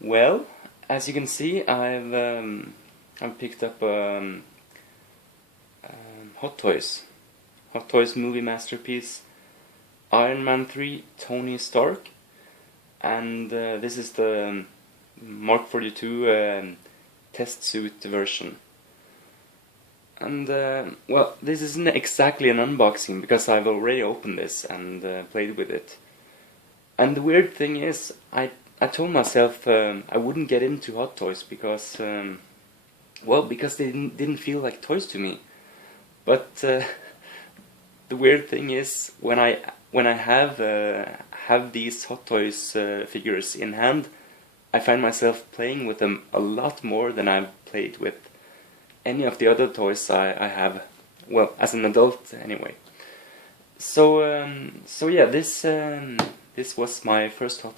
Well, as you can see, I've picked up Hot Toys movie masterpiece, Iron Man 3 Tony Stark, and this is the Mark 42 test suit version. And well, this isn't exactly an unboxing because I've already opened this and played with it. And the weird thing is, I told myself I wouldn't get into Hot Toys because, well, because they didn't feel like toys to me. But the weird thing is, when I have these Hot Toys figures in hand, I find myself playing with them a lot more than I've played with any of the other toys I have, well, as an adult anyway. So yeah, this was my first Hot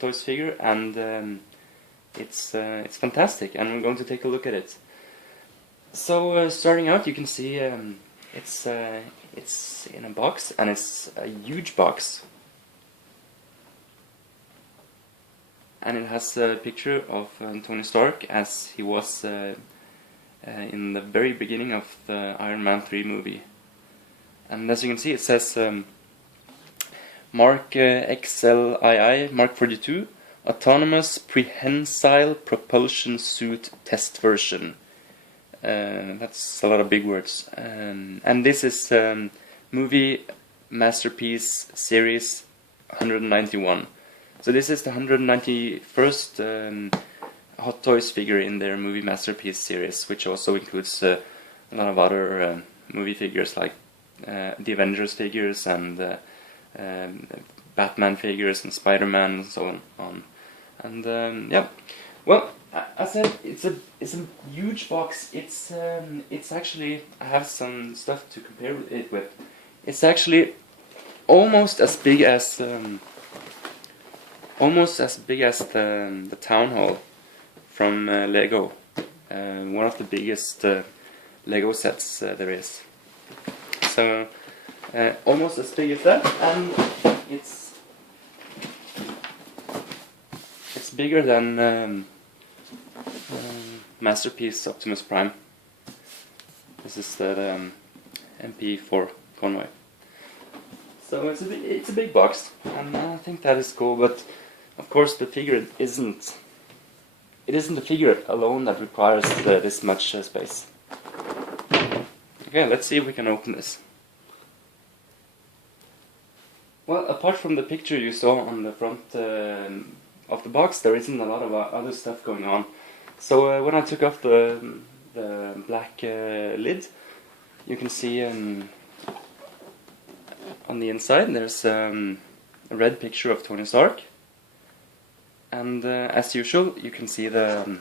Toys figure, and it's fantastic, and we're going to take a look at it. So starting out, you can see it's in a box, and it's a huge box, and it has a picture of Tony Stark as he was in the very beginning of the Iron Man 3 movie. And as you can see, it says Mark XLII Mark 42 Autonomous Prehensile Propulsion Suit Test Version. That's a lot of big words. And this is movie masterpiece series 191. So this is the 191st Hot Toys figure in their movie masterpiece series, which also includes a lot of other movie figures like the Avengers figures and Batman figures and Spider-Man and so on. And yeah, well, I said it's a huge box. It's actually, I have some stuff to compare it with. It's actually almost as big as the town hall from Lego, one of the biggest Lego sets there is. So almost as big as that, and it's bigger than Masterpiece Optimus Prime. This is the MP4 Convoy. So it's a big box, and I think that is cool. But of course, the figure isn't. It isn't the figure alone that requires this much space. Okay, let's see if we can open this. Well, apart from the picture you saw on the front of the box, there isn't a lot of other stuff going on. So when I took off the black lid, you can see on the inside there's a red picture of Tony Stark. And as usual, you can see the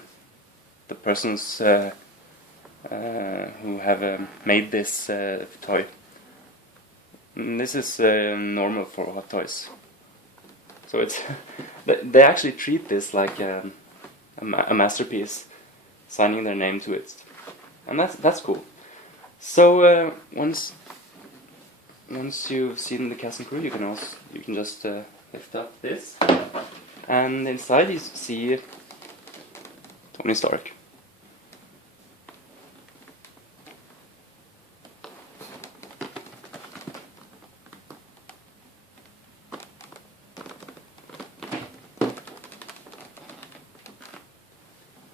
persons who have made this toy. And this is normal for Hot Toys. So it's they actually treat this like a masterpiece, signing their name to it, and that's cool. So once you've seen the cast and crew, you can just lift up this. And inside you see Tony Stark.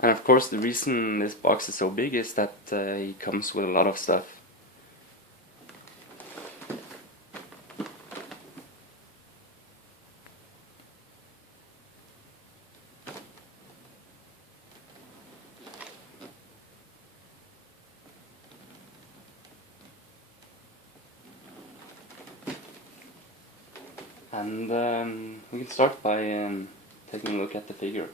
And of course, the reason this box is so big is that he comes with a lot of stuff. And we can start by taking a look at the figure.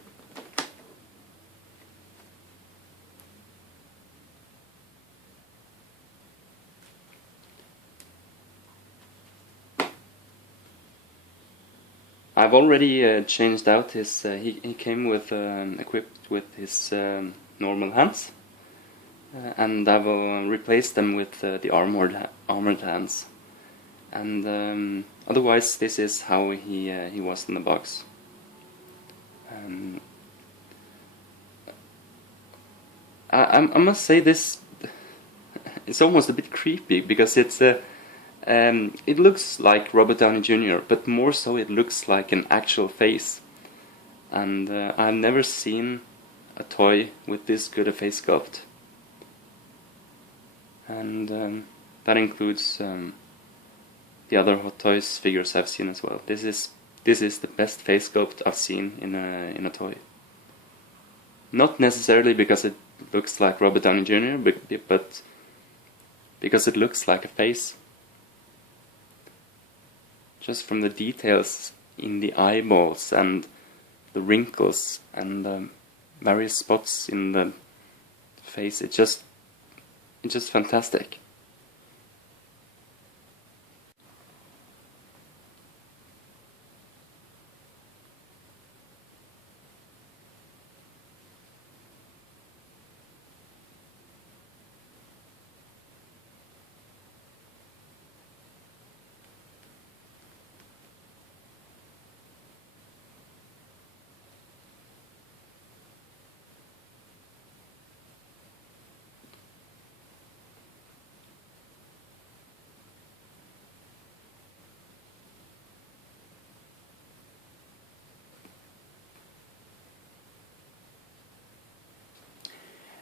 I've already changed out his. He came with equipped with his normal hands, and I will replace them with the armored hands. And otherwise, this is how he was in the box. I must say this, it's almost a bit creepy because it looks like Robert Downey Jr., but more so it looks like an actual face. And I've never seen a toy with this good a face sculpt. And that includes the other Hot Toys figures I've seen as well. This is the best face sculpt I've seen in a toy. Not necessarily because it looks like Robert Downey Jr., but because it looks like a face. Just from the details in the eyeballs and the wrinkles and the various spots in the face, it's just fantastic.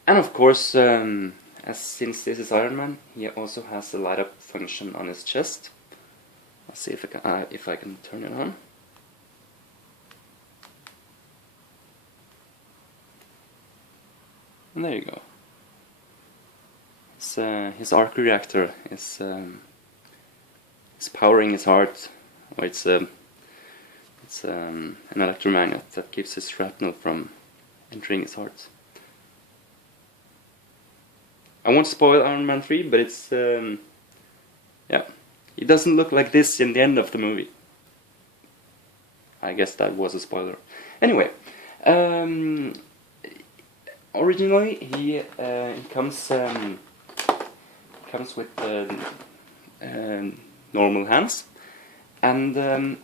And of course, since this is Iron Man, he also has a light up function on his chest. Let's see if I can turn it on. And there you go. His arc reactor is powering his heart. Or it's an electromagnet that keeps his shrapnel from entering his heart. I won't spoil Iron Man 3, but it's yeah, it doesn't look like this in the end of the movie. I guess that was a spoiler. Anyway, originally he comes with normal hands, and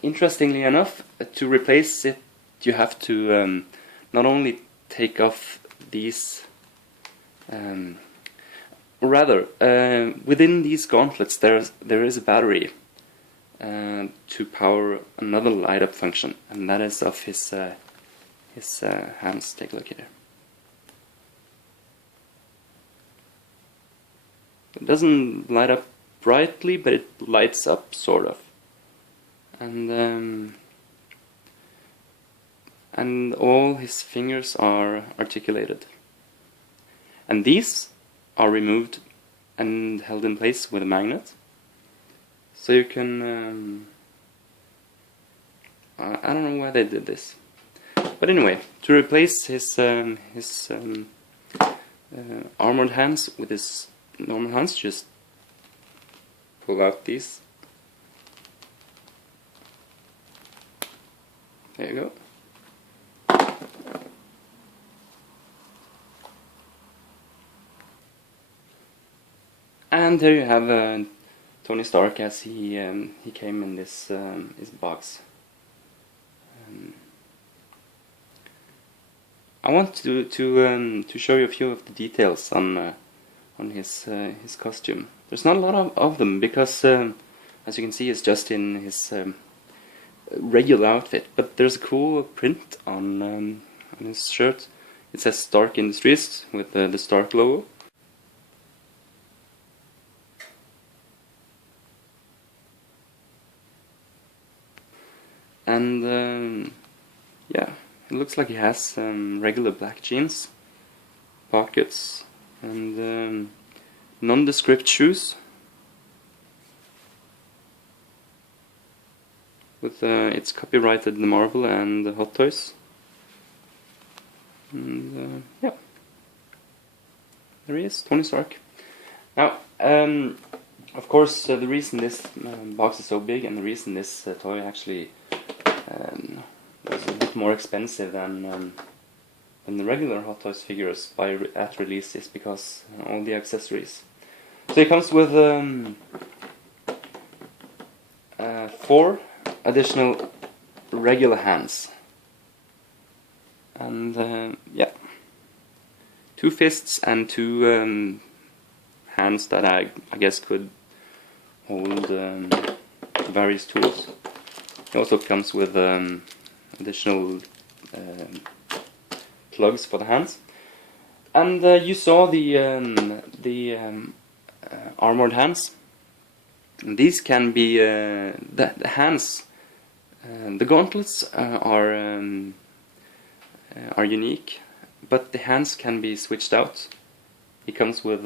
interestingly enough, to replace it, you have to not only take off these. Rather, within these gauntlets there is a battery to power another light up function, and that is of his hands. Take a look here. It doesn't light up brightly, but it lights up sort of, and all his fingers are articulated. And these are removed and held in place with a magnet. So you can... I don't know why they did this. But anyway, to replace his armored hands with his normal hands, just pull out these. There you go. And there you have Tony Stark as he came in this his box. I want to show you a few of the details on his costume. There's not a lot of them because, as you can see, it's just in his regular outfit. But there's a cool print on his shirt. It says Stark Industries with the Stark logo. And yeah, it looks like he has regular black jeans, pockets, and nondescript shoes with it's copyrighted the Marvel and the Hot Toys. And yeah, there he is, Tony Stark. Now, of course, the reason this box is so big and the reason this toy actually was a bit more expensive than the regular Hot Toys figures at release is because all the accessories. So it comes with 4 additional regular hands, and yeah, two fists and two hands that I guess could hold various tools. It also comes with additional plugs for the hands. And you saw the armored hands. And these can be the hands. The gauntlets are unique, but the hands can be switched out. It comes with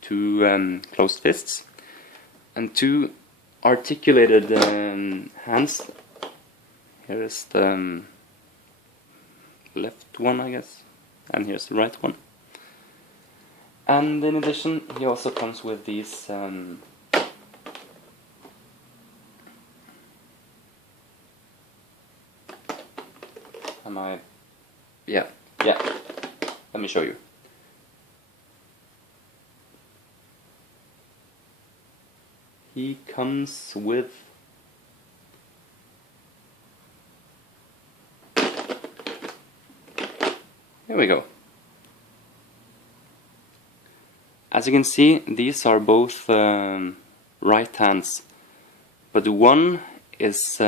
two closed fists and two articulated hands. Here is the left one, I guess, and here's the right one. And in addition, he also comes with these yeah, let me show you. He comes with here we go. As you can see, these are both right hands, but one is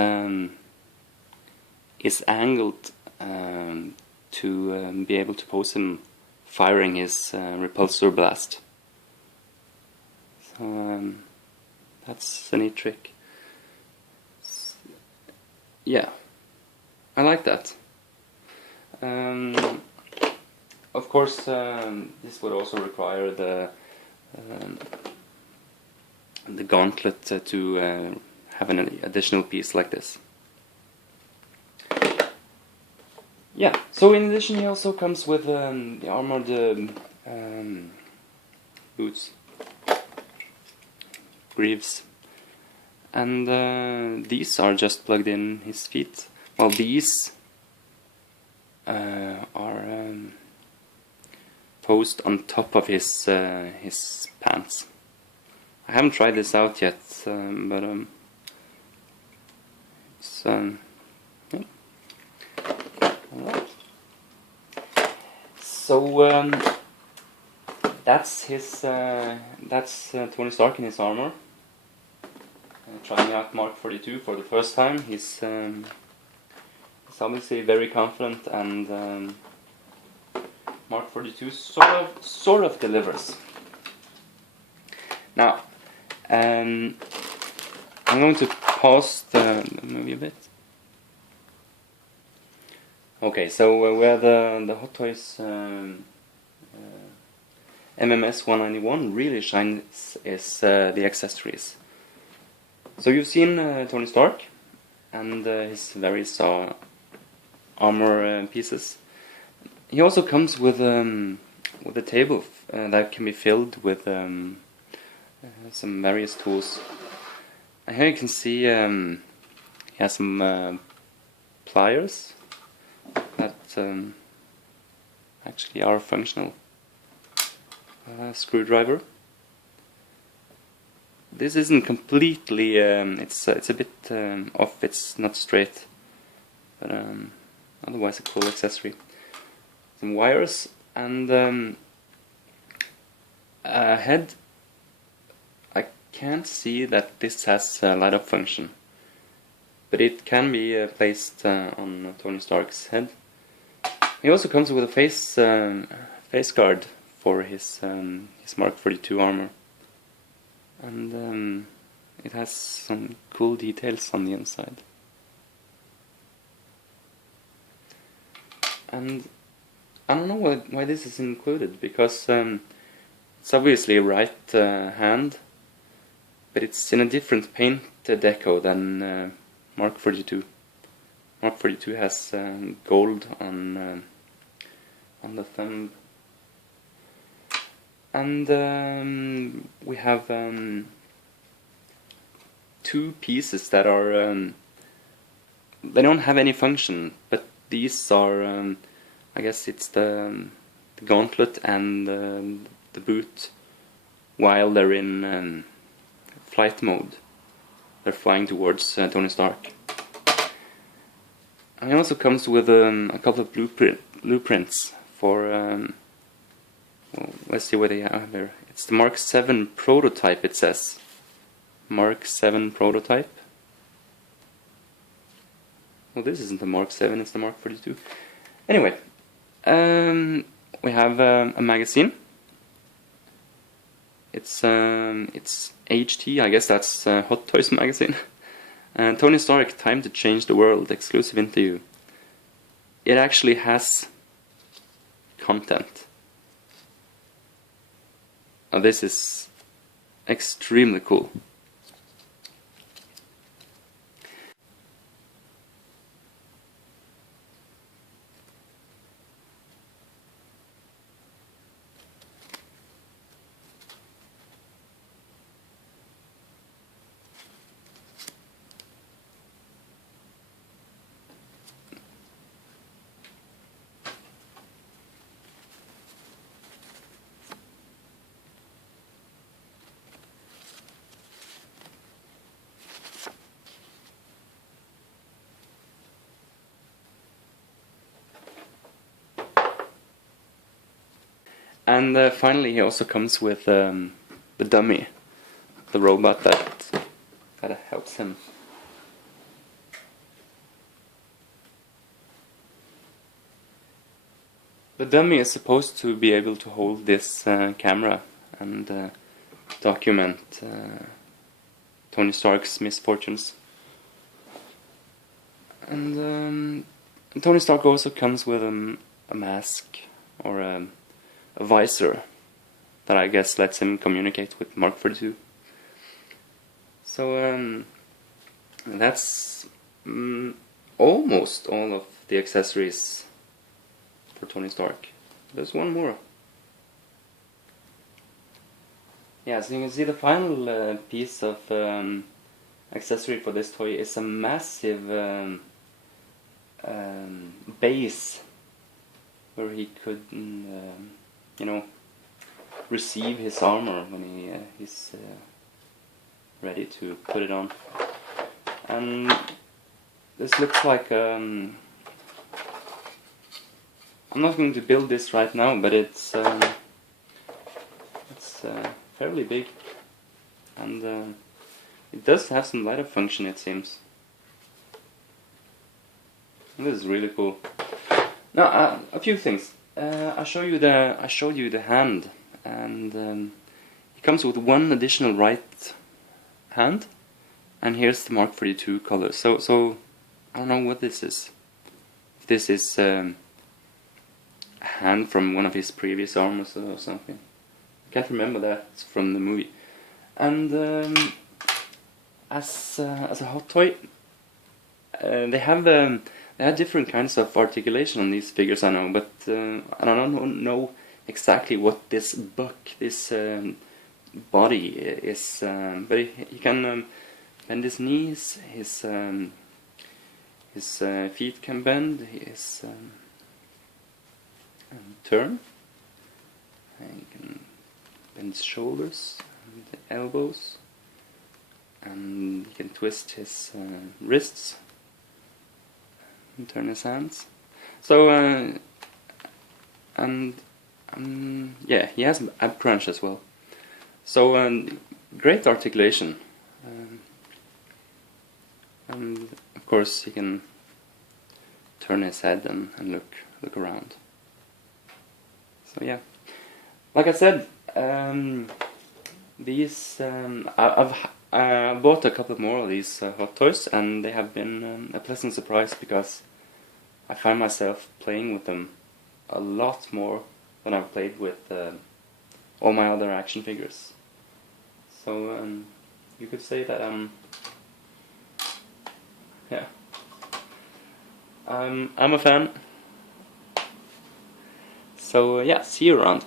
angled to be able to pose him firing his repulsor blast. So that's a neat trick. Yeah, I like that. Of course, this would also require the gauntlet to have an additional piece like this. Yeah, so in addition he also comes with the armored boots, greaves, and these are just plugged in his feet, while these are posed on top of his pants. I haven't tried this out yet, but it's yeah. Alright. So that's his that's Tony Stark in his armor. Trying out Mark 42 for the first time. He's obviously very confident, and Mark 42 sort of delivers. Now, I'm going to pause the movie a bit. Okay, so where the Hot Toys MMS191 really shines is the accessories. So you've seen Tony Stark and his various armor pieces. He also comes with a table that can be filled with some various tools. And here you can see he has some pliers that actually are functional. Screwdriver. This isn't completely. It's a bit off. It's not straight, but otherwise a cool accessory. Some wires and a head. I can't see that this has a light up function, but it can be placed on Tony Stark's head. He also comes with a face guard for his Mark 42 armor, and it has some cool details on the inside. And I don't know why this is included, because it's obviously a right hand, but it's in a different paint deco than Mark 42. Mark 42 has gold on the thumb, and we have two pieces that are they don't have any function, but these are I guess it's the gauntlet and the boot while they're in flight mode. They're flying towards Tony Stark. And it also comes with a couple of blueprints for Well, let's see what they have here. It's the Mark 7 prototype, it says. Mark 7 prototype. Well, this isn't the Mark 7, it's the Mark 42. Anyway, we have a magazine. It's HT, I guess that's Hot Toys magazine. Tony Stark, Time to Change the World, exclusive interview. It actually has content. Now this is extremely cool. And finally, he also comes with the dummy, the robot that helps him. The dummy is supposed to be able to hold this camera and document Tony Stark's misfortunes. And Tony Stark also comes with a mask or a visor that I guess lets him communicate with Mark 42. So that's almost all of the accessories for Tony Stark. There's one more. Yeah, so you can see the final piece of accessory for this toy is a massive base where he could you know, receive his armor when he's ready to put it on. And this looks like I'm not going to build this right now, but it's fairly big, and it does have some light up function, it seems. And this is really cool. Now a few things. I showed you the hand, and it comes with one additional right hand, and here's the Mark 42 color. So I don't know what this is. If this is a hand from one of his previous armors or something. I can't remember that from the movie. And as a hot toy, they have different kinds of articulation on these figures, I know, but I don't know exactly what this body is. But he can bend his knees, his feet can bend, his turn. He can bend his shoulders and elbows, and he can twist his wrists and turn his hands. So yeah, he has ab crunch as well. So great articulation, and of course he can turn his head and look around. So yeah, like I said, these I bought a couple more of these hot toys, and they have been a pleasant surprise because I find myself playing with them a lot more than I've played with all my other action figures. So you could say that yeah, I'm a fan. So yeah, see you around.